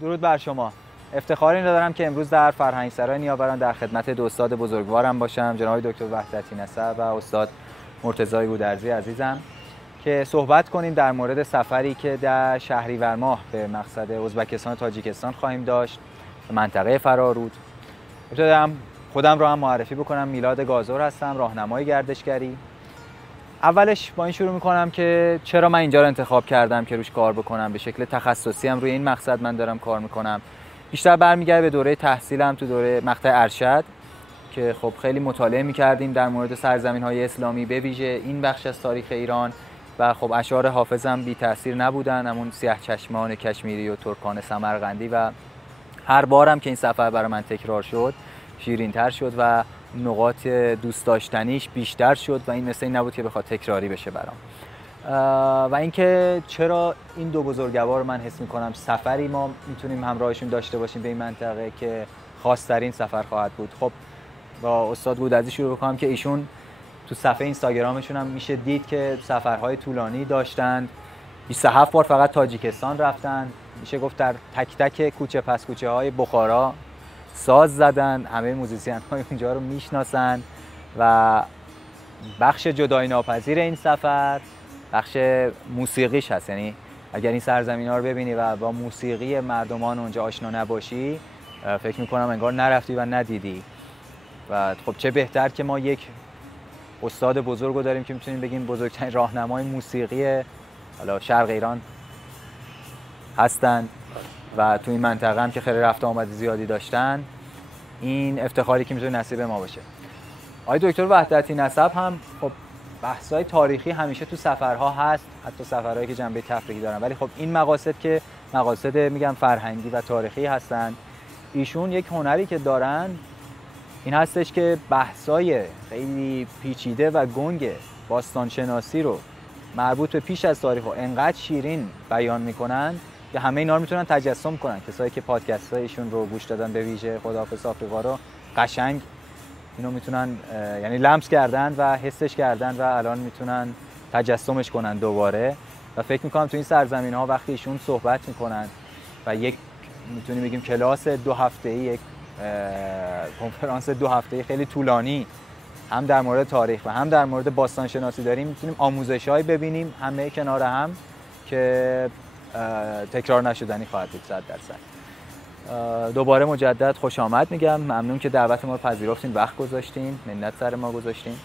درود بر شما. افتخار این را دارم که امروز در فرهنگسرای نیاوران در خدمت دو استاد بزرگوارم باشم، جناب دکتر وحدتی نسب و استاد مرتضی گودرزی عزیزم، که صحبت کنیم در مورد سفری که در شهریور ماه به مقصد ازبکستان و تاجیکستان خواهیم داشت، به منطقه فرارود. ابتدا خودم را هم معرفی بکنم. میلاد گازور هستم، راهنمای گردشگری. اولش با این شروع میکنم که چرا من اینجا رو انتخاب کردم که روش کار بکنم. به شکل تخصصی هم روی این مقصد من دارم کار میکنم. بیشتر برمیگرده به دوره تحصیلم تو دوره مقطع ارشد که خب خیلی مطالعه میکردیم در مورد سرزمین‌های اسلامی، به ویژه این بخش از تاریخ ایران، و خب اشعار حافظم بی تاثیر نبودن، همون سیاه چشمان کشمیری و ترکان سمرقندی، و هر بارم که این سفر برای من تکرار شد شیرین‌تر شد و نقاط دوست داشتنیش بیشتر شد و این مثل این نبود که بخواد تکراری بشه برام. و اینکه چرا این دو بزرگوار من حس می‌کنم سفری ما میتونیم همراهشون داشته باشیم به این منطقه که خاص‌ترین سفر خواهد بود. خب با استاد گودرزی شروع بکنم که ایشون تو صفحه اینستاگرامشون هم میشه دید که سفرهای طولانی داشتن. 27 بار فقط تاجیکستان رفتن. میشه گفت در تک تک کوچه پس کوچه های بخارا ساز زدن. همه موزیسین های اونجا رو میشناسن و بخش جدایی ناپذیر این سفر بخش موسیقیش هست. یعنی اگر این سرزمین ها رو ببینی و با موسیقی مردمان اونجا آشنا نباشی، فکر میکنم انگار نرفتی و ندیدی. و خب چه بهتر که ما یک استاد بزرگ رو داریم که میتونیم بگیم بزرگترین راهنمای موسیقی حالا شرق ایران هستند و تو این منطقه هم که خیلی رفت آمد زیادی داشتن. این افتخاری که میتونه نصیب ما باشه. آقای دکتر وحدتی نسب هم خب بحث‌های تاریخی همیشه تو سفرها هست، حتی سفرهایی که جنبه تفریحی دارن، ولی خب این مقاصد که مقاصد میگم فرهنگی و تاریخی هستن. ایشون یک هنری که دارن این هستش که بحث‌های خیلی پیچیده و گنگ باستانشناسی رو مربوط به پیش از تاریخ رو انقدر شیرین بیان میکنن که همه اینا رو میتونن تجسم کنن. کسایی که پادکست‌های ایشون رو گوش دادن، به ویژه خداحافظ آفریقا رو، قشنگ اینو میتونن یعنی لمس کردن و حسش کردن و الان میتونن تجسمش کنن دوباره. و فکر میکنم تو این سرزمین‌ها وقتی ایشون صحبت میکنن و یک میتونیم بگیم کلاس 2 هفته‌ای، یک کنفرانس 2 هفته‌ای خیلی طولانی هم در مورد تاریخ و هم در مورد باستان شناسی داریم، میتونیم آموزش‌هایی ببینیم همه کنار هم که تکرار نشدنی خواهد بود 100%. دوباره مجدد خوش آمد میگم. ممنون که دعوت ما رو پذیرفتین، وقت گذاشتین، منت سر ما گذاشتین.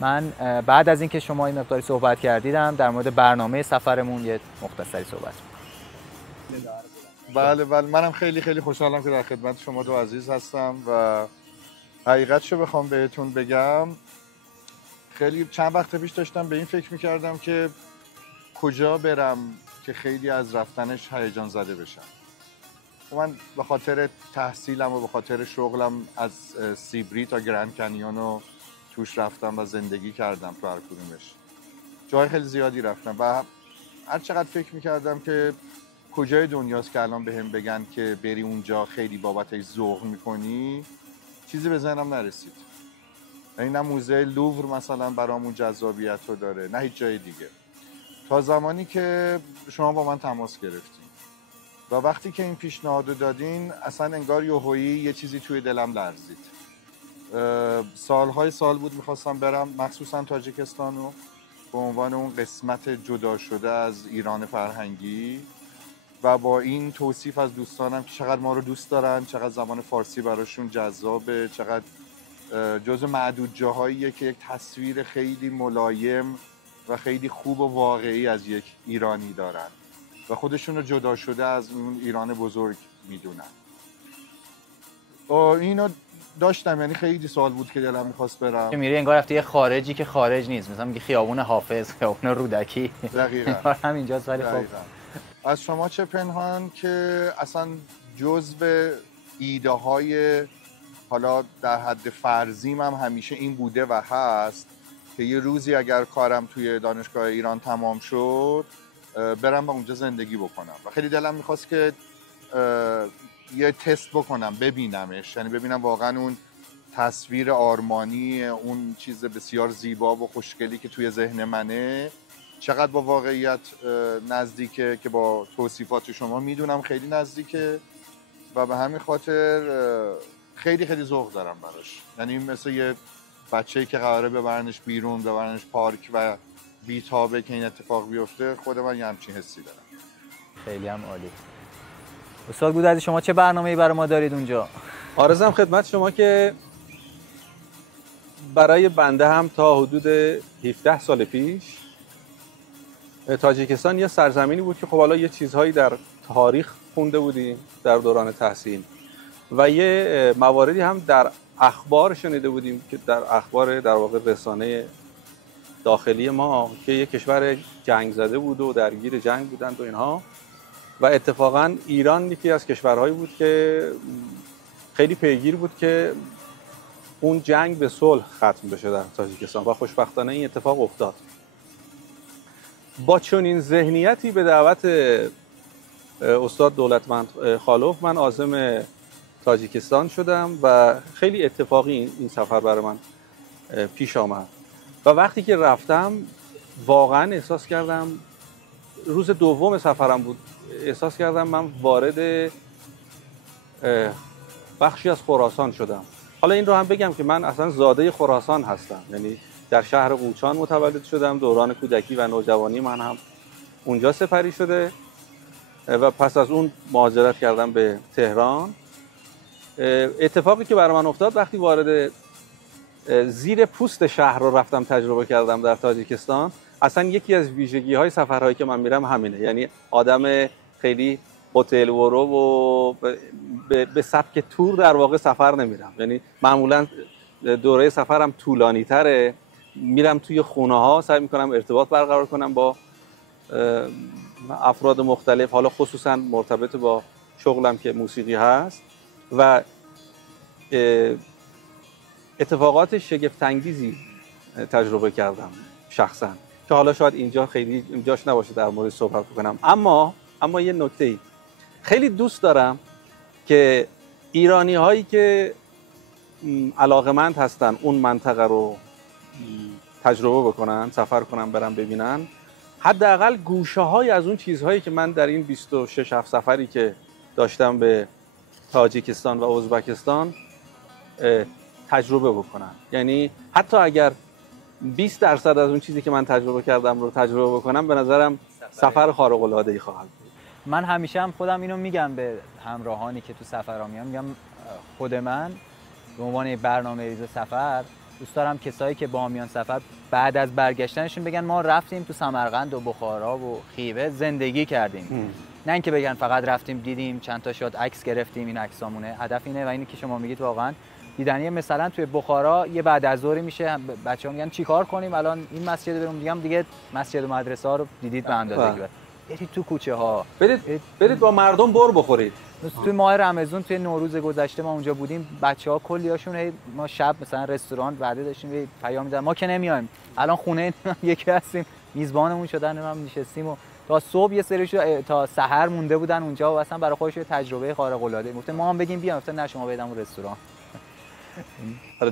من بعد از اینکه شما این مقداری صحبت کردیدم در مورد برنامه سفرمون یه مختصری صحبت می‌کنم. بله منم خیلی خیلی خوشحالم که در خدمت شما دو عزیز هستم و حقیقتشو بخوام بهتون بگم خیلی چند وقت پیش داشتم به این فکر میکردم که کجا برم که خیلی از رفتنش هیجان زده بشم. من به خاطر تحصیلم و به خاطر شغلم از سیبری تا گرند کنیون توش رفتم و زندگی کردم تو هر کدومش. جای خیلی زیادی رفتم و هر چقدر فکر میکردم که کجای دنیاست که الان بهم بگن که بری اونجا خیلی بابتش ذوق میکنی، چیزی به ذهنم نرسید. یعنی نه موزه لوور مثلا برامون جذابیت رو داره، نه هیچ جای دیگه، تا زمانی که شما با من تماس گرفتین و وقتی که این پیشنهاد رو دادین اصلا انگار یهویی یه چیزی توی دلم لرزید. سالهای سال بود میخواستم برم، مخصوصا تاجیکستان رو به عنوان اون قسمت جدا شده از ایران فرهنگی و با این توصیف از دوستانم که چقدر ما رو دوست دارن، چقدر زبان فارسی براشون جذابه، چقدر جزو معدود جاهاییه که یک تصویر خیلی ملایم و خیلی خوب و واقعی از یک ایرانی دارن و خودشون رو جدا شده از اون ایران بزرگ میدونن. اینو داشتم، یعنی خیلی سوال بود که دلم میخواست برم. میری انگار رفتی یه خارجی که خارج نیست، مثلا میگی خیابون حافظ، خیابون رودکی. دقیقاً همینجاست. ولی خب از شما چه پنهان که اصلا جزء ایده های حالا در حد فرضیم هم همیشه این بوده و هست که یه روزی اگر کارم توی دانشگاه ایران تمام شد برم و اونجا زندگی بکنم و خیلی دلم میخواست که یه تست بکنم ببینمش، یعنی ببینم واقعا اون تصویر آرمانی، اون چیز بسیار زیبا و خوشگلی که توی ذهن منه چقدر با واقعیت نزدیکه که با توصیفات شما میدونم خیلی نزدیکه و به همین خاطر خیلی خیلی ذوق دارم براش. یعنی مثل یه بچه‌ای که قراره ببرنش بیرون، ببرنش پارک و بی‌تابه که این اتفاق بیفته، خود من یه همچین حسی دارم. خیلی هم عالی. استاد گودرزی شما چه برنامه‌ای برای ما دارید اونجا؟ عرضم خدمت شما که برای بنده هم تا حدود 17 سال پیش تاجیکستان یه سرزمینی بود که خب حالا یه چیزهایی در تاریخ خونده بودیم در دوران تحصیل و یه مواردی هم در اخبار شنیده بودیم که در اخبار در واقع رسانه داخلی ما که یه کشور جنگ زده بود و درگیر جنگ بودند و اینها و اتفاقا ایران یکی از کشورهایی بود که خیلی پیگیر بود که اون جنگ به صلح ختم بشه در تاجیکستان و خوشبختانه این اتفاق افتاد. با چنین ذهنیتی به دعوت استاد دولتمند خالوف من عازم تاجیکستان شدم و خیلی اتفاقی این سفر برای من پیش آمد و وقتی که رفتم واقعا احساس کردم، روز دوم سفرم بود، احساس کردم من وارد بخشی از خراسان شدم. حالا این رو هم بگم که من اصلا زاده خراسان هستم، یعنی در شهر قوچان متولد شدم، دوران کودکی و نوجوانی من هم اونجا سپری شده و پس از اون مهاجرت کردم به تهران. اتفاقی که برای من افتاد وقتی وارد زیر پوست شهر رو رفتم تجربه کردم در تاجیکستان، اصلا یکی از ویژگی‌های سفرهایی که من میرم همینه، یعنی آدم خیلی هتل ورو و به سبک تور در واقع سفر نمیرم، یعنی معمولا دوره سفرم طولانی تره، میرم توی خونه ها، سعی میکنم ارتباط برقرار کنم با افراد مختلف، حالا خصوصا مرتبط با شغلم که موسیقی هست و اتفاقات شگفت انگیزی تجربه کردم شخصا که حالا شاید اینجا خیلی اینجاش نباشه در مورد صحبت بکنم، اما یه نکته‌ای خیلی دوست دارم که ایرانی هایی که علاقمند هستن اون منطقه رو تجربه بکنن، سفر کنن، برن ببینن، حداقل گوشه های از اون چیزهایی که من در این 26 سفری که داشتم به تاجیکستان و ازبکستان تجربه بکنن. یعنی حتی اگر 20% از اون چیزی که من تجربه کردم رو تجربه بکنم، به نظرم سفر خارق العاده ای خواهد بود. من همیشه هم خودم اینو میگم به همراهانی که تو سفرها میان، میگم خود من به عنوان برنامه‌ریز سفر دوست دارم کسایی که با میان سفر بعد از برگشتنشون بگن ما رفتیم تو سمرقند و بخارا و خیوه زندگی کردیم. نه اینکه بگن فقط رفتیم دیدیم چند تا شات عکس گرفتیم، این عکسامونه. هدف اینه و اینی که شما میگید واقعا دیدنیه. مثلا توی بخارا یه بعد از ظهری میشه، بچه‌ها میگن چیکار کنیم الان این مسجد بریم، میگم دیگه مسجد و مدرسه ها رو دیدید به اندازه، برید تو کوچه ها، برید با مردم بر بخورید. توی ماه رمضان توی نوروز گذشته ما اونجا بودیم، بچه‌ها کلیاشون ما شب مثلا رستوران وعده داشتیم، پیام میدن ما که نمیایم، الان خونه یکی هستیم میزبانمون شدن، هم نشستیم و تا صبح یه سریشو تا سحر مونده بودن اونجا و اصلا برای خودش یه تجربه خارق العاده. گفتم ما هم بگیم بیام، گفتن نه شما برید اون رستوران.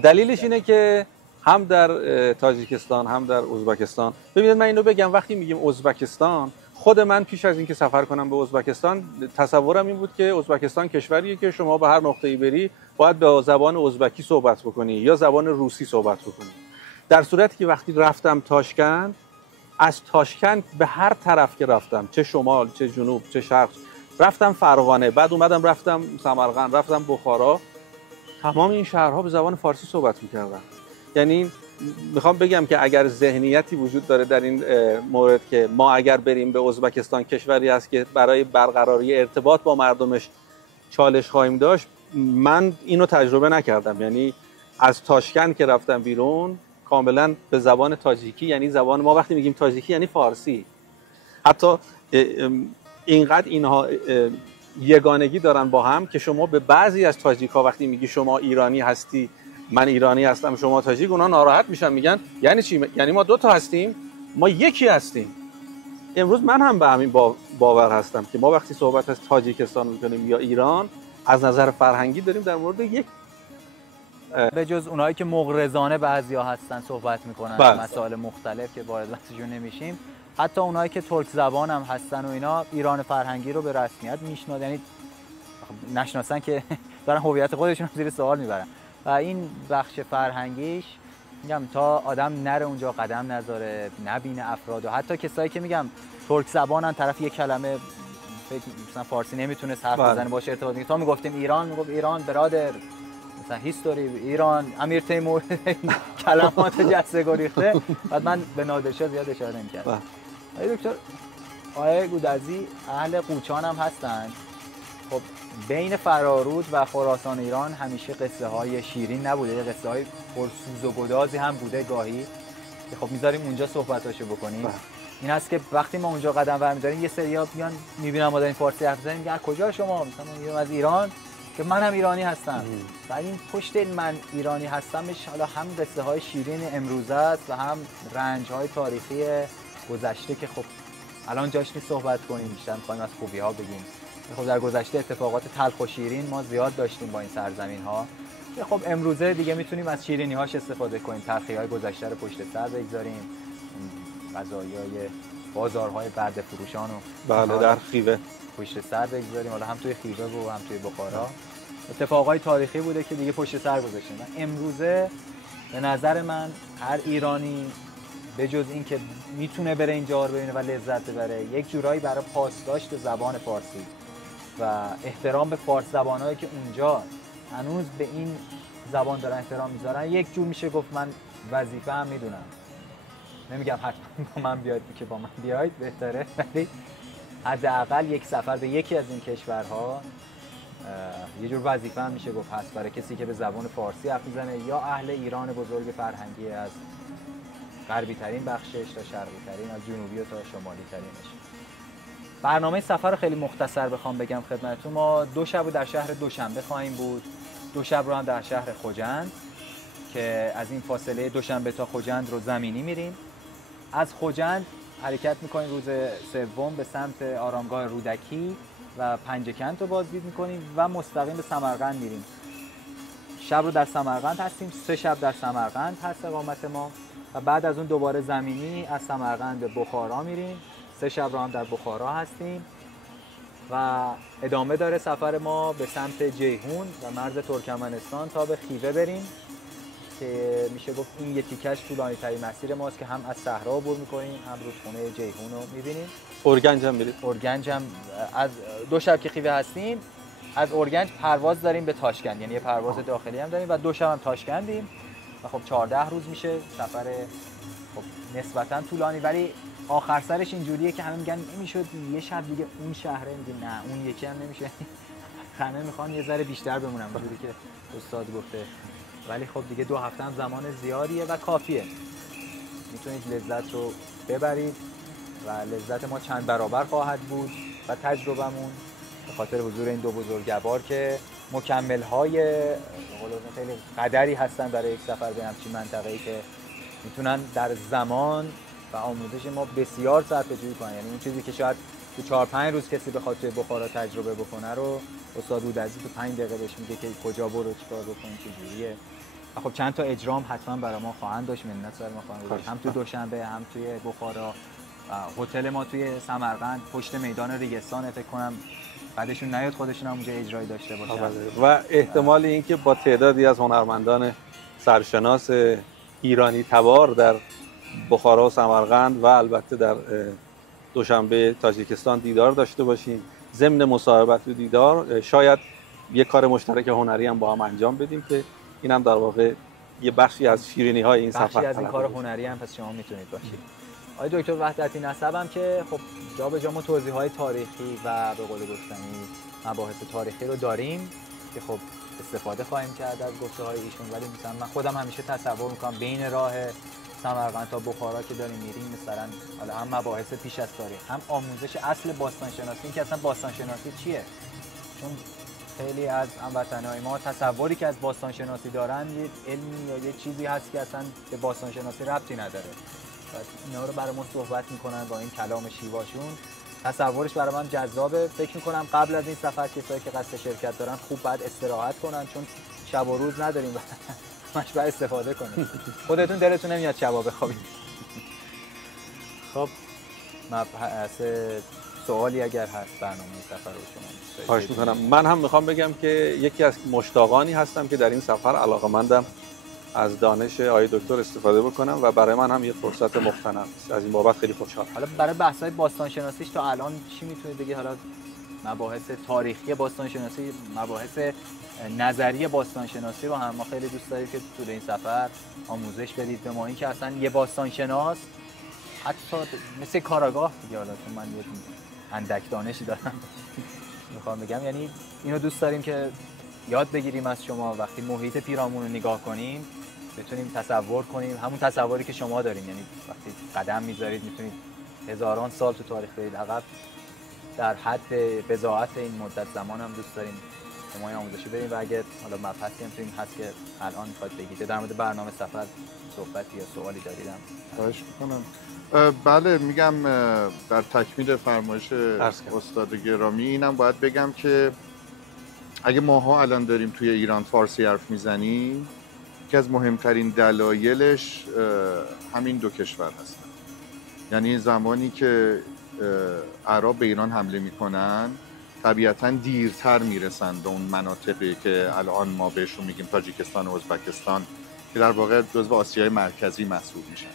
دلیلش اینه که هم در تاجیکستان هم در ازبکستان، ببینید من اینو بگم، وقتی میگیم ازبکستان، خود من پیش از اینکه سفر کنم به ازبکستان تصورم این بود که ازبکستان کشوریه که شما به هر نقطه‌ای بری باید به زبان ازبکی صحبت بکنی یا زبان روسی صحبت بکنی. در صورتی که وقتی رفتم تاشکند، از تاشکند به هر طرف که رفتم، چه شمال چه جنوب چه شرق، رفتم فرغانه، بعد اومدم رفتم سمرقند، رفتم بخارا، تمام این شهرها به زبان فارسی صحبت می‌کردن. یعنی میخوام بگم که اگر ذهنیتی وجود داره در این مورد که ما اگر بریم به ازبکستان، کشوری است که برای برقراری ارتباط با مردمش چالش خواهیم داشت، من اینو تجربه نکردم. یعنی از تاشکند که رفتم بیرون کاملا به زبان تاجیکی، یعنی زبان ما وقتی میگیم تاجیکی یعنی فارسی، حتی اینقدر اینها یگانگی دارن با هم که شما به بعضی از تاجیک‌ها وقتی میگی شما ایرانی هستی، من ایرانی هستم، شما تاجیک، اونا ناراحت میشن، میگن یعنی چی؟ یعنی ما دو تا هستیم؟ ما یکی هستیم. امروز من هم به همین باور هستم که ما وقتی صحبت از تاجیکستان میکنیم یا ایران، از نظر فرهنگی داریم در مورد یک، به جز اونایی که مغرضانه بعضیا هستن صحبت میکنن مسائل مختلف که وارد بحثشون نمیشیم، حتی اونایی که ترک زبان هم هستن و اینا ایران فرهنگی رو به رسمیت میشناسن، یعنی نشناسن که دارن هویت خودشون رو زیر سوال میبرن. و این بخش فرهنگیش میگم تا آدم نره اونجا قدم نذاره، نبینه افراد و حتی کسایی که میگم ترک زبانن، طرف یک کلمه فکر مثلا فارسی نمیتونه حرف بزنه باشه ارتباط میگه. تا میگفتیم ایران، میگفت ایران برادر، مثلا هیستوری ایران، امیر تیمور، کلمات جسته گریخته. بعد من به نادرشاه زیاد اشاره نمی‌کردم. آقای دکتر، آقای گودرزی اهل قوچان هم هستن. خب بین فرارود و خراسان ایران همیشه قصه های شیرین نبوده، یه قصه های پرسوز و گدازی هم بوده گاهی که خب میذاریم اونجا صحبتاشو بکنیم. این هست که وقتی ما اونجا قدم برمی‌داریم یه سری‌ها میان میبینم ما داریم فارسی حرف می‌زنیم، میگن کجا شما؟ مثلا میگم از ایران، که من هم ایرانی هستم. و این پشت من ایرانی هستمش حالا هم قصه های شیرین امروزه است و هم رنج های تاریخی گذشته که خب الان جاش نیست صحبت کنیم، بیشتر می‌خوایم از خوبی ها بگیم. خب در گذشته اتفاقات تلخ و شیرین ما زیاد داشتیم با این سرزمین ها که خب امروزه دیگه میتونیم از شیرینی هاش استفاده کنیم، تلخی های گذشته رو پشت سر بگذاریم، غذایای بازارهای برده فروشان و بله در خیوه پشت سر بگذاریم، حالا هم توی خیوه و هم توی بخارا اتفاقای تاریخی بوده که دیگه پشت سر گذاشتیم. امروزه به نظر من هر ایرانی به جز این که میتونه بره اینجا رو ببینه و لذت ببره، یک جورایی برای پاسداشت زبان فارسی و احترام به فارس زبانایی که اونجا هنوز به این زبان دارن احترام میذارن، یک جور میشه گفت من وظیفه هم میدونم. نمیگم حتما با من بیاید که با من بیاید بهتره، ولی حداقل یک سفر به یکی از این کشورها یه جور وظیفه هم میشه گفت هست برای کسی که به زبان فارسی حرف میزنه یا اهل ایران بزرگ فرهنگی، از غربی ترین بخشش تا شرقی ترین، از جنوبی تا شمالی ترینش. برنامه سفر رو خیلی مختصر بخوام بگم خدمتتون، ما 2 شب رو در شهر دوشنبه خواهیم بود، 2 شب رو هم در شهر خوجند که از این فاصله دوشنبه تا خوجند رو زمینی میریم. از خوجند حرکت میکنیم روز سوم به سمت آرامگاه رودکی و پنجکند رو بازدید میکنیم و مستقیم به سمرقند میریم. شب رو در سمرقند هستیم، 3 شب در سمرقند هست اقامت ما و بعد از اون دوباره زمینی از سمرقند به بخارا میریم، 3 شب رو هم در بخارا هستیم و ادامه داره سفر ما به سمت جیهون و مرز ترکمنستان تا به خیوه بریم که میشه گفت این یه تیکش طولانی ترین مسیر ماست که هم از صحرا عبور میکنیم هم رودخونه جیهون رو میبینیم. اورگنج هم میریم. اورگنج هم از 2 شب که خیوه هستیم از اورگنج پرواز داریم به تاشکند، یعنی یه پرواز داخلی هم داریم و 2 شب هم تاشکندیم و خب 14 روز میشه سفر. خب نسبتا طولانی ولی آخر سرش اینجوریه که همه میگن نمیشد یه شب دیگه اون شهره، میگیم نه اون یکی هم نمیشه، همه میخوان یه ذره بیشتر بمونن اونجوری که استاد گفته، ولی خب دیگه 2 هفته هم زمان زیادیه و کافیه، میتونید لذت رو ببرید و لذت ما چند برابر خواهد بود و تجربهمون به خاطر حضور این 2 بزرگوار که مکمل‌های خیلی قدری هستن برای یک سفر به همچین منطقه‌ای که میتونن در زمان و آموزش ما بسیار صرفه‌جویی کنن. یعنی اون چیزی که شاید تو 4-5 روز کسی بخواد توی بخارا تجربه بکنه رو استاد گودرزی تو 5 دقیقه بهش میگه که کجا برو چیکار بکن چجوریه. و خب چند تا اجرام حتما برای ما خواهند داشت، منت سر ما خواهند داشت، هم تو دوشنبه هم توی بخارا. هتل ما توی سمرقند پشت میدان ریگستان، فکر کنم بعدشون نیاد خودشون هم اونجا اجرایی داشته باشن و احتمال اینکه با تعدادی از هنرمندان سرشناس ایرانی تبار در بخارا و سمرقند و البته در دوشنبه تاجیکستان دیدار داشته باشیم. ضمن مصاحبت و دیدار شاید یه کار مشترک هنری هم با هم انجام بدیم که این هم در واقع یه بخشی از شیرینی های این سفر، بخشی از این کار هنری هم پس شما میتونید باشید. آقای دکتر وحدتی نسب هم که خب جا به جا ما توضیحات تاریخی و به قول گفتنی مباحث تاریخی رو داریم که خب استفاده خواهیم کرد از گفته‌های ایشون، ولی مثلا من خودم همیشه تصور می‌کنم بین راه سمرقند تا بخارا که داریم میریم مثلا حالا هم مباحث پیش از تاریخ هم آموزش اصل باستان شناسی، این که اصلا باستان شناسی چیه، چون خیلی از هموطنهای ما تصوری که از باستان شناسی دارن یه علمی یا یه چیزی هست که اصلا به باستان شناسی ربطی نداره. اینا رو برای ما صحبت میکنن با این کلام شیواشون، تصورش برای من جذابه. فکر میکنم قبل از این سفر کسایی که قصد شرکت دارن خوب بعد استراحت کنن، چون شب و روز نداریم همش باید استفاده کنیم. خودتون دلتون نمیاد شبا بخوابید. خب مبحث سوالی اگر هست برنامه سفر رو شما خواهش میکنم. من هم میخوام بگم که یکی از مشتاقانی هستم که در این سفر علاقه‌مندم از دانش آقای دکتر استفاده بکنم و برای من هم یه فرصت مختنم است. از این بابت خیلی خوشحالم. حالا برای بحث‌های باستان شناسیش تا الان چی میتونید بگید؟ حالا مباحث تاریخی باستان شناسی، مباحث نظری باستان شناسی رو هم ما خیلی دوست داریم که طول این سفر آموزش بدید به ما، این که اصلا یه باستان شناس حتی مثل کاراگاه دیگه، حالا چون من یه اندک دانشی دارم میخوام بگم، یعنی اینو دوست داریم که یاد بگیریم از شما. وقتی محیط پیرامون رو نگاه کنیم بتونیم تصور کنیم همون تصوری که شما داریم، یعنی وقتی قدم میذارید میتونید هزاران سال تو تاریخ برید عقب. در حد بضاعت این مدت زمان هم دوست داریم که ما آموزشی بریم و اگه حالا مبحثی هم توی هست که الان میخواد بگید در مورد برنامه سفر صحبتی یا سوالی داریدم. خواهش میکنم. بله میگم در تکمیل فرمایش استاد گرامی اینم باید بگم که اگه ماها الان داریم توی ایران فارسی حرف میزنیم که از مهمترین دلایلش همین دو کشور هستن. یعنی زمانی که عرب به ایران حمله میکنن طبیعتاً دیرتر میرسن به اون مناطقی که الان ما بهشون میگیم تاجیکستان و ازبکستان که در واقع جزو آسیای مرکزی محسوب میشن.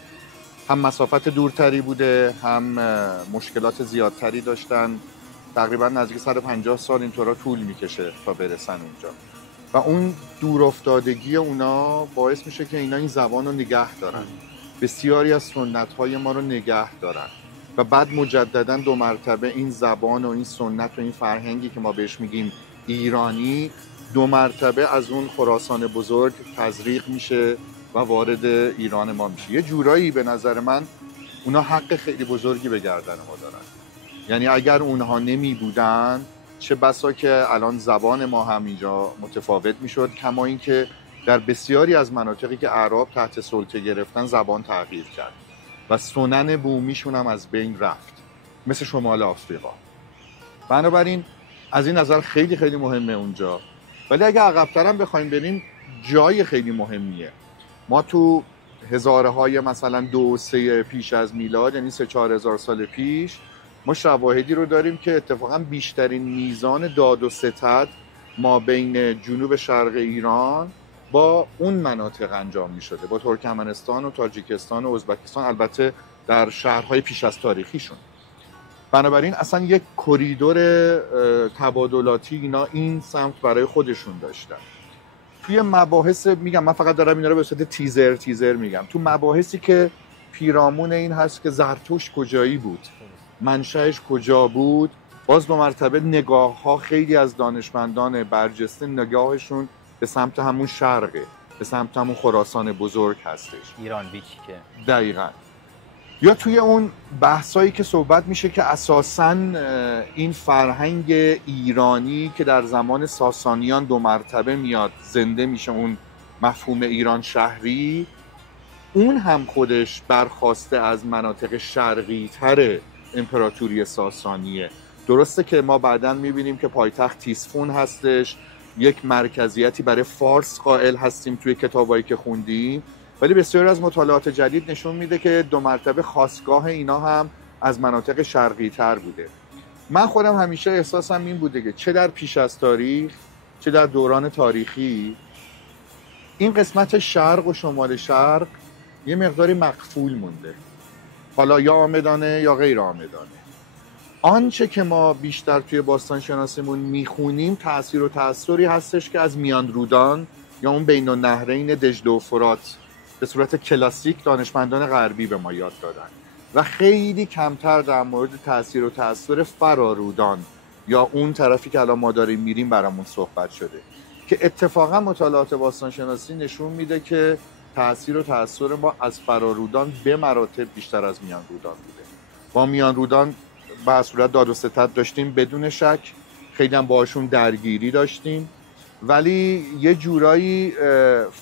هم مسافت دورتری بوده، هم مشکلات زیادتری داشتن. تقریبا نزدیک 150 سال اینطورا طول میکشه تا برسن اونجا و اون دورافتادگی اونا باعث میشه که اینا این زبان رو نگه دارن، بسیاری از سنت‌های ما رو نگه دارن و بعد مجددا دو مرتبه این زبان و این سنت و این فرهنگی که ما بهش میگیم ایرانی دو مرتبه از اون خراسان بزرگ تزریق میشه و وارد ایران ما میشه. یه جورایی به نظر من اونا حق خیلی بزرگی به گردن ما دارن. یعنی اگر اونها نمی بودن چه بسا که الان زبان ما هم اینجا متفاوت میشد، کما اینکه در بسیاری از مناطقی که اعراب تحت سلطه گرفتن زبان تغییر کرد و سنن بومیشون هم از بین رفت، مثل شمال آفریقا. بنابراین از این نظر خیلی خیلی مهمه اونجا. ولی اگه عقب‌تر هم بخوایم بریم جای خیلی مهمیه. ما تو هزارهای مثلا 2-3 پیش از میلاد، یعنی 3-4 هزار سال پیش، ما شواهدی رو داریم که اتفاقا بیشترین میزان داد و ستد ما بین جنوب شرق ایران با اون مناطق انجام می شده، با ترکمنستان و تاجیکستان و ازبکستان، البته در شهرهای پیش از تاریخیشون. بنابراین اصلا یک کریدور تبادلاتی اینا این سمت برای خودشون داشتن. توی مباحث میگم، من فقط دارم اینا رو به صورت تیزر میگم، تو مباحثی که پیرامون این هست که زرتشت کجایی بود، منشأش کجا بود، باز دو مرتبه نگاه ها خیلی از دانشمندان برجسته نگاهشون به سمت همون شرقه، به سمت همون خراسان بزرگ هستش، ایران ویکی که دقیقاً. یا توی اون بحثایی که صحبت میشه که اساساً این فرهنگ ایرانی که در زمان ساسانیان دو مرتبه میاد زنده میشه، اون مفهوم ایران شهری، اون هم خودش برخواسته از مناطق شرقی تر امپراتوری ساسانیه. درسته که ما بعداً میبینیم که پایتخت تیسفون هستش، یک مرکزیتی برای فارس قائل هستیم توی کتابایی که خوندیم، ولی بسیاری از مطالعات جدید نشون میده که دو مرتبه خاستگاه اینا هم از مناطق شرقی تر بوده. من خودم همیشه احساسم این بوده که چه در پیش از تاریخ چه در دوران تاریخی این قسمت شرق و شمال شرق یه مقداری مقفول مونده، حالا یا عامدانه یا غیر عامدانه. آنچه که ما بیشتر توی باستان شناسیمون میخونیم تأثیر و تأثری هستش که از میان رودان یا اون بین النهرین دجله و فرات به صورت کلاسیک دانشمندان غربی به ما یاد دادن و خیلی کمتر در مورد تأثیر و تأثیر فرارودان یا اون طرفی که الان ما داریم میریم برامون صحبت شده، که اتفاقا مطالعات باستان شناسی نشون میده که تأثیر و تأثیر ما از فرارودان به مراتب بیشتر از میان رودان بوده. با میان رودان به صورت داد و ستد داشتیم بدون شک، خیلی هم باشون درگیری داشتیم، ولی یه جورایی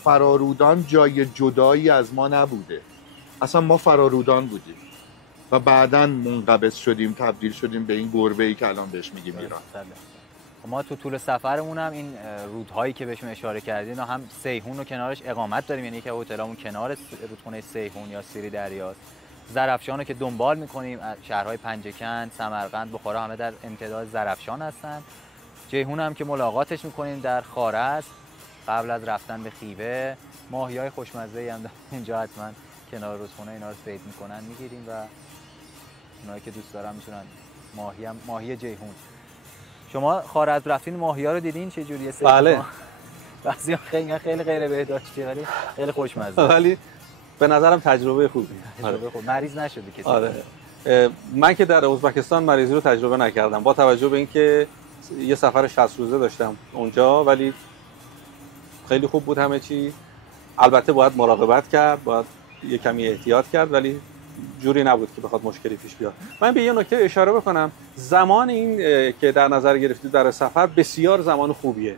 فرارودان جای جدایی از ما نبوده. اصلا ما فرارودان بودیم و بعداً منقبض شدیم، تبدیل شدیم به این گربه‌ای که الان بهش میگیم ایران. ما تو طول سفرمون هم این رودهایی که بهشون اشاره کردین هم سیحون و کنارش اقامت داریم، یعنی که هتلمون کنار رودخونه سیحون یا سیری دریاست زرافشان رو که دنبال میکنیم، شهرهای پنجکن، سمرقند، بخارا همه در امتداد زرافشان هستن. جیهون هم که ملاقاتش میکنیم در خارز قبل از رفتن به خیوه. ماهیای خوشمزه‌ای هم اونجا حتما کنار رودخونه اینا رو صید میکنن میگیریم و اونایی که دوست دارن میتونن ماهی جیهون. شما خارز رفتین ماهی‌ها رو دیدین چه جوریه؟ بله. بعضی خیلی غیر بهداشتی ولی خیلی خوشمزه. ولی به نظرم تجربه خوبی. تجربه خوب. مریض نشدی کسی؟ آره. من که در ازبکستان مریضی رو تجربه نکردم با توجه به اینکه یه سفر 60 روزه داشتم اونجا، ولی خیلی خوب بود همه چی. البته باید مراقبت کرد، باید یه کمی احتیاط کرد، ولی جوری نبود که بخواد مشکلی پیش بیاد. من به یه نکته اشاره بکنم، زمان این که در نظر گرفتید در سفر بسیار زمان خوبیه.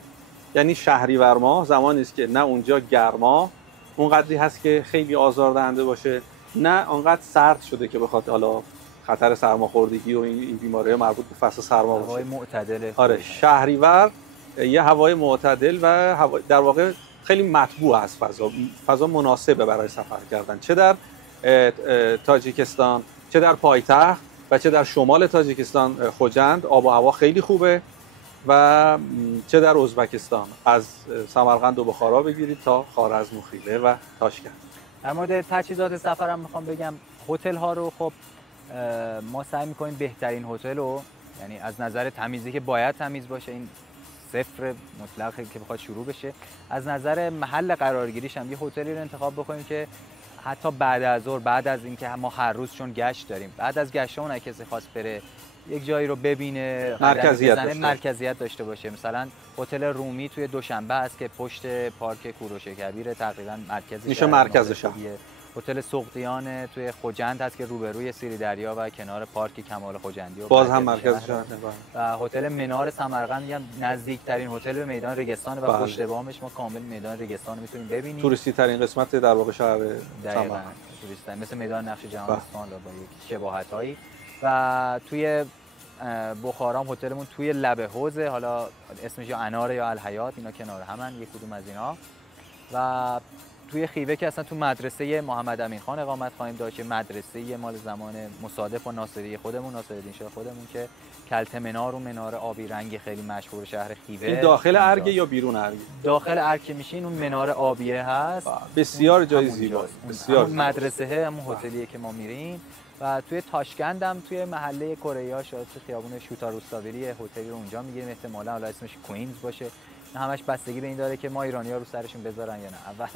یعنی شهریور ماه زمانی است که نه اونجا گرما اونقدری هست که خیلی آزاردهنده باشه، نه اونقدر سرد شده که بخواد حالا خطر سرماخوردگی و این بیماری‌ها مربوط به فصل سرما باشه. هوای معتدله. آره، شهریور یه هوای معتدل و در واقع خیلی مطبوع است. فضا مناسبه برای سفر کردن، چه در تاجیکستان، چه در پایتخت و چه در شمال تاجیکستان خوجند آب و هوا خیلی خوبه، و چه در ازبکستان از سمرقند و بخارا بگیرید تا خوارزم و خیوه و تاشکند. در مورد تجهیزات سفرم میخوام بگم هتل ها رو خب ما سعی میکنیم بهترین هتل رو، یعنی از نظر تمیزی که باید تمیز باشه، این صفر مطلقه که بخواد شروع بشه. از نظر محل قرارگیریش هم یه هتلی رو انتخاب بکنیم که حتی بعد از ظهر، بعد از اینکه ما هر روز چون گشت داریم، بعد از گشتمون اگه کسی خواست بره یک جایی رو ببینه، مرکزیت داشته باشه. مثلا هتل رومی توی دوشنبه است که پشت پارک کوروش کبیر، تقریبا مرکزی میشه مرکز شهر. هتل سقدیان توی خوجند هست که روبروی سیری دریا و کنار پارک کمال خوجندی و باز هم مرکز شهر. و هتل منار سمرقند هم نزدیکترین هتل به میدان رگستان و پشت بامش ما کامل میدان رگستان میتونیم ببینیم. توریستی ترین قسمت در واقع شهر سمرقند، توریستی مثل میدان نقش جهان اصفهان با یک شباهتایی. و توی بخارا هتلمون توی لب حوضه، حالا اسمش یا انار یا الحیات، اینا کنار همن، یک کدوم از اینا. و توی خیوه که اصلا تو مدرسه محمد امین خان اقامت خواهیم داشت، مدرسه مال زمان مصادف و ناصری خودمون، ناصرالدین شاه خودمون، که کلت منار و منار آبی رنگ خیلی مشهور شهر خیوه. این داخل ارگ یا بیرون ارگ؟ داخل ارگ که میشین اون منار آبیه هست، بسیار جای زیباست. بسیار مدرسه همون هتلیه که ما میریم. و توی تاشکند هم توی محله کره شاید تو خیابون شوتا روستاویری هتلی رو اونجا میگیریم، احتمالاً حالا اسمش کوینز باشه. همش بستگی به این داره که ما ایرانی‌ها رو سرشون بذارن یا نه اول.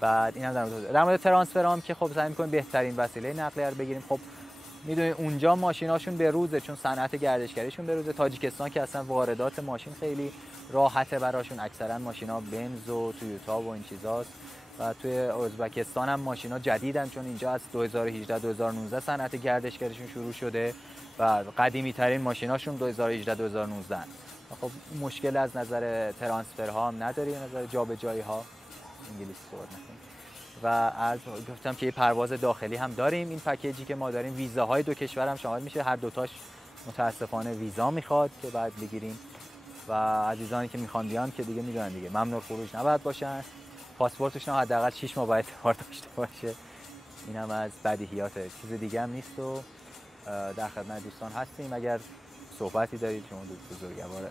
بعد اینم در مورد ترانسفر هم که خب سعی می‌کنیم بهترین وسیله نقلیه رو بگیریم. خب میدونید اونجا ماشیناشون به روزه، چون صنعت گردشگریشون به روزه. تاجیکستان که اصلا واردات ماشین خیلی راحته براشون، اکثرا ماشینا بنز و تویوتا و این چیزاست. و توی ازبکستان هم ماشینا جدیدن، چون اینجا از 2018 2019 صنعت گردشگریشون شروع شده و قدیمی ترین ماشیناشون 2018 2019. خب مشکل از نظر ترانسفرها هم نداری، از نظر جابجایی ها انگلیسی صحبت نکنیم. و از گفتم که یه پرواز داخلی هم داریم. این پکیجی که ما داریم ویزاهای دو کشور هم شامل میشه، هر دوتاش متاسفانه ویزا میخواد که بعد بگیریم. و عزیزانی که میخوان بیان که دیگه میدونن دیگه ممنوع خروج نباید باشن، پاسپورتشون حداقل 6 ماه باید اعتبار داشته باشه. این هم از بدیهیاته، چیز دیگه هم نیست. و در خدمت دوستان هستیم اگر صحبتی دارید شما بزرگواره.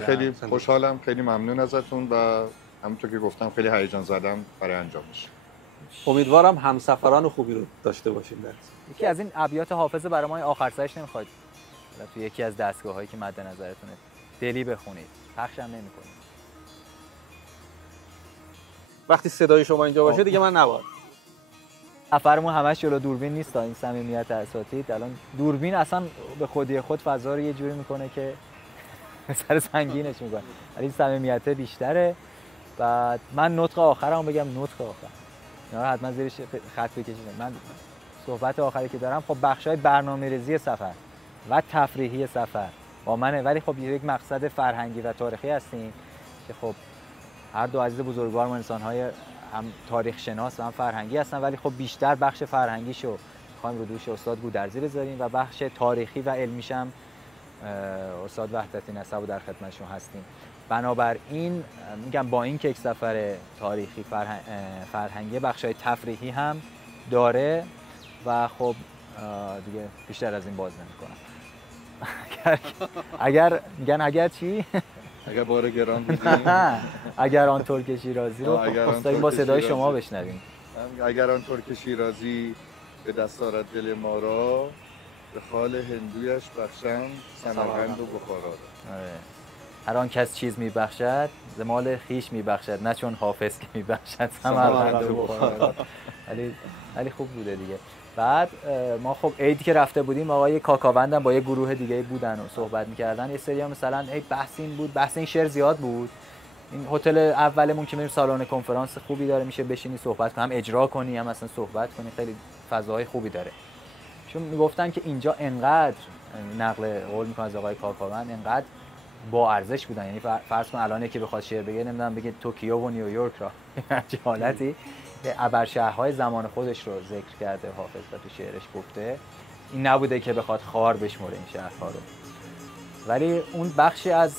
خیلی خوشحالم، خیلی ممنون ازتون و همونطور که گفتم خیلی هیجان زدم برای انجامش. امیدوارم همسفران خوبی رو داشته باشیم. یکی از این ابیات حافظ برای ما آخر سرش نمیخواد تو یکی از دستگاه‌هایی که مد نظرتونه دلی بخونید، پخش هم نمی‌کنید. وقتی صدای شما اینجا باشه دیگه من نباید. سفرمون همش جلو دوربین نیست، این صمیمیت اساتید. الان دوربین اصلا به خودی خود فضا رو یه جوری میکنه که سر سنگینش میکنه، ولی این صمیمیت بیشتره. بعد من نطق آخرمو بگم، نطق آخر اینا رو حتما زیرش خط بکشید. من صحبت آخری که دارم خب بخشای برنامه‌ریزی سفر و تفریحی سفر با منه، ولی خب یک مقصد فرهنگی و تاریخی هستیم که خب هر دو عزیز بزرگوار ما انسان‌های هم تاریخ شناس و هم فرهنگی هستن، ولی خب بیشتر بخش فرهنگیشو می‌خوایم رو دوش استاد گودرزی بذاریم و بخش تاریخی و علمیش هم استاد وحدتی نسب در خدمتشون هستیم. بنابراین میگم با این که یک سفر تاریخی فرهنگی، بخشای تفریحی هم داره و خب دیگه بیشتر از این باز نمی‌کنم. اگر چی؟ اگر بار گران بودیم اگر آن ترک شیرازی رو خواستیم با صدای شما بشنویم. اگر آن ترک شیرازی به دست آرد دل ما را، به خال هندویش بخشم سمرقند و بخارا را. هر آن کس چیز میبخشد ز مال خویش میبخشد، نه چون حافظ که میبخشد سمرقند و بخارا. ولی خوب بوده دیگه. بعد ما خب عیدی که رفته بودیم آقای کاکاوند هم با یه گروه دیگه بودن و صحبت می‌کردن. یه سری مثلا بحث این بود، بحث این شعر زیاد بود. این هتل اولمون که میریم سالن کنفرانس خوبی داره، میشه بشینی صحبت کنی، هم اجرا کنی هم مثلا صحبت کنی، خیلی فضاهای خوبی داره. چون میگفتن که اینجا انقدر نقل قول میکنه از آقای کاکاوند، انقدر با ارزش بودن. یعنی فرض کن الان که بخواد شعر بگه نمیدونم بگه توکیو و نیویورک را چه حالتی ابرشهرهای زمان خودش رو ذکر کرده حافظ و تو شعرش گفته. این نبوده که بخواد خار بشمره این شهرها رو. ولی اون بخشی از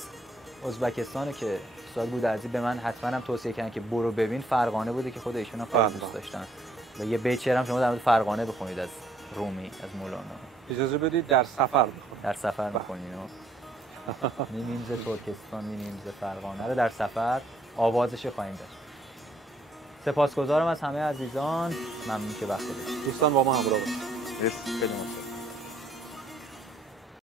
ازبکستان که استاد گودرزی به من حتما هم توصیه کردن که برو ببین، فرغانه بوده که خود ایشون هم خیلی دوست داشتن. و یه بیت شعر هم شما در مورد فرغانه بخونید از رومی، از مولانا. اجازه بدید در سفر بخونید. در سفر بخونید. می‌نیم ز ترکستان می‌نیم ز فرغانه رو در سفر آوازش خواهیم داشت. سپاسگزارم از همه عزیزان، ممنون که وقت گذاشتید. دوستان با ما همراه باشید. خیلی ممنون.